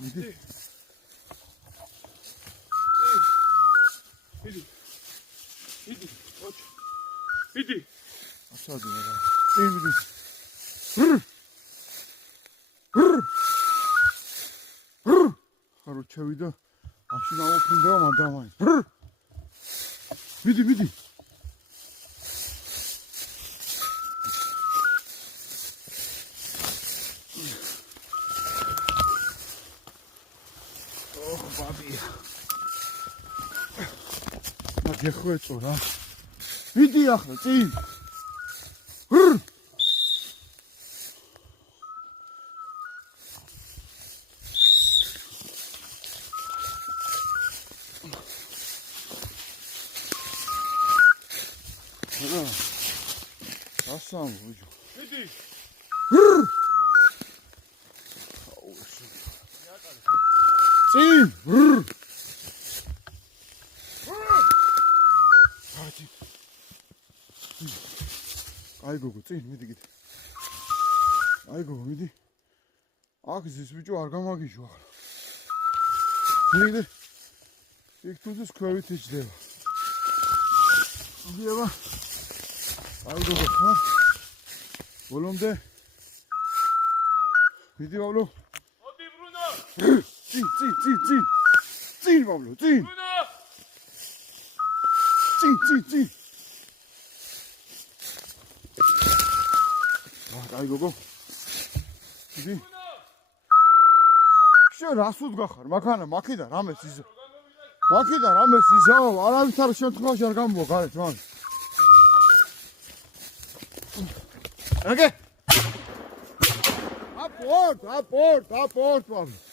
მიდი. მიდი. ასადი რა. წინ მიდი. ხარო ჩავიდა. მაშინ აუფრინდა მანდამაი. მიდი. ბაბია. გეხვეწო რა. მიდი ახლა წინ. ასამ ბუჯო. მიდი. წინ. აი გოგო წინ მიდი კიდე. აი გოგო მიდი. აქ ზის ბიჭო არ გამაგიჟო ახლა. მიდი. იქ თუძის ქვევით იჭდება. მიდიება. აი გოგო ხარ. ბოლომდე. მიდი ბაბლო. მოდი ბრუნო. წინ. წინ ბაბლო, წინ. ბრუნო. წინ. აი გოგო. მიდი. შენ რას უდგახარ? მაქედან რამეს იზა. მაქედან რამეს იზაო? არავითარ შემთხვევაში არ გამოვა გარეთ მან. აკე. აპორტ, ბაბლო.